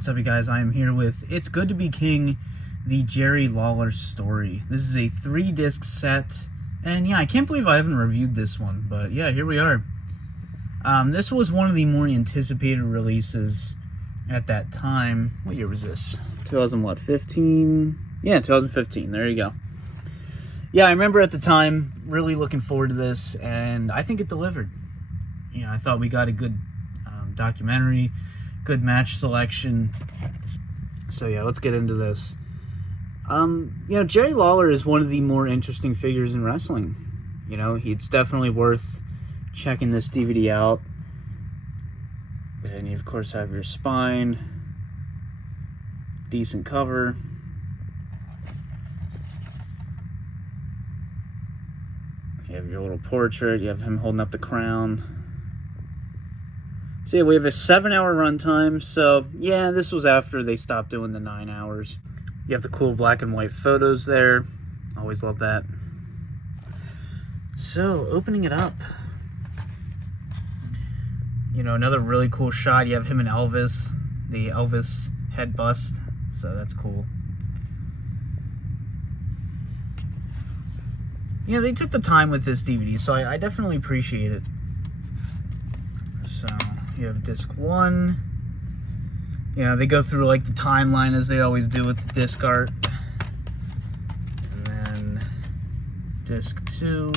What's up, you guys? I am here with It's Good to Be King, the Jerry Lawler story. This is a 3-disc set, and yeah, I can't believe I haven't reviewed this one, but yeah, here we are. This was one of the more anticipated releases at that time. What year was this? 2015? Yeah, 2015. There you go. Yeah, I remember at the time really looking forward to this, and I think it delivered. You know, I thought we got a good documentary, good match selection. So yeah, let's get into this. You know, Jerry Lawler is one of the more interesting figures in wrestling. You know, it's definitely worth checking this DVD out. And you, of course, have your spine. Decent cover. You have your little portrait. You have him holding up the crown. So yeah, we have a 7-hour runtime. So yeah, this was after they stopped doing the 9 hours. You have the cool black and white photos there. Always love that. So opening it up, you know, another really cool shot. You have him and Elvis, the Elvis head bust. So that's cool. You know, they took the time with this DVD, so I definitely appreciate it. So you have disc 1. Yeah, they go through like the timeline as they always do with the disc art. And then disc 2.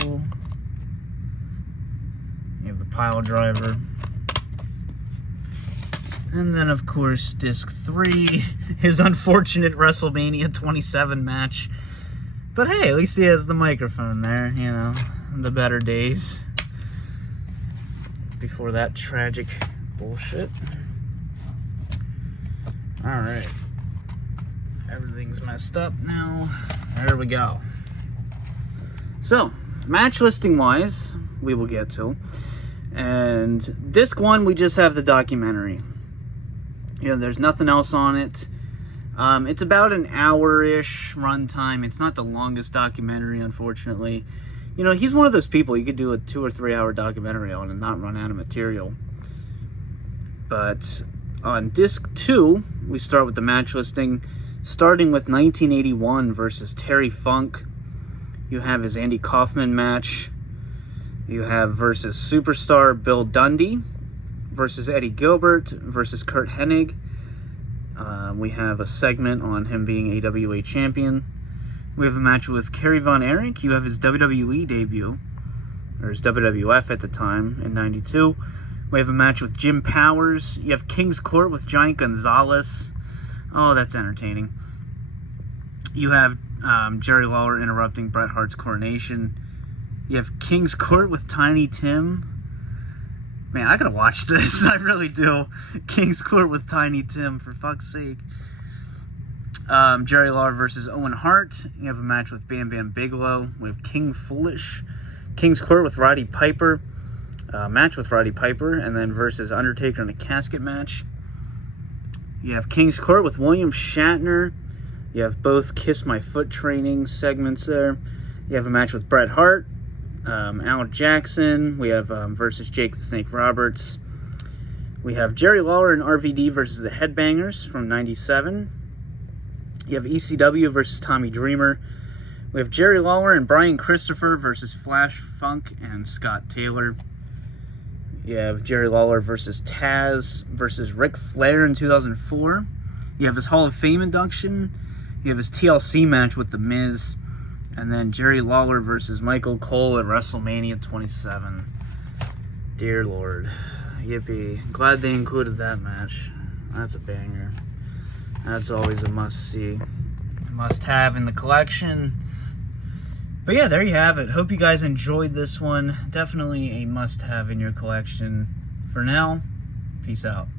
You have the pile driver. And then, of course, disc 3, his unfortunate WrestleMania 27 match. But hey, at least he has the microphone there, you know, the better days. Before that tragic bullshit. Alright. Everything's messed up now. There we go. So, match listing wise, we will get to. And disc 1, we just have the documentary. You know, there's nothing else on it. It's about an hour-ish runtime. It's not the longest documentary, unfortunately. You know, he's one of those people you could do a 2 or 3 hour documentary on and not run out of material. But on disc 2, we start with the match listing, starting with 1981 versus Terry Funk. You have his Andy Kaufman match. You have versus Superstar Bill Dundee versus Eddie Gilbert versus Kurt Hennig. We have a segment on him being AWA champion. We have a match with Kerry Von Erich. You have his WWE debut, or his WWF at the time, in 92. We have a match with Jim Powers. You have King's Court with Giant Gonzalez. Oh, that's entertaining. You have Jerry Lawler interrupting Bret Hart's coronation. You have King's Court with Tiny Tim. Man, I gotta watch this. I really do. King's Court with Tiny Tim, for fuck's sake. Jerry Lawler versus Owen Hart. You have a match with Bam Bam Bigelow. We have King Foolish. King's Court with Roddy Piper. Match with Roddy Piper. And then versus Undertaker in a casket match. You have King's Court with William Shatner. You have both Kiss My Foot training segments there. You have a match with Bret Hart. Al Jackson. We have versus Jake the Snake Roberts. We have Jerry Lawler and RVD versus the Headbangers from 97. You have ECW versus Tommy Dreamer. We have Jerry Lawler and Brian Christopher versus Flash Funk and Scott Taylor. You have Jerry Lawler versus Taz versus Ric Flair in 2004. You have his Hall of Fame induction. You have his TLC match with The Miz. And then Jerry Lawler versus Michael Cole at WrestleMania 27. Dear Lord. Yippee. Glad they included that match. That's a banger. That's always a must-see. Must-have in the collection. But yeah, there you have it. Hope you guys enjoyed this one. Definitely a must-have in your collection. For now, peace out.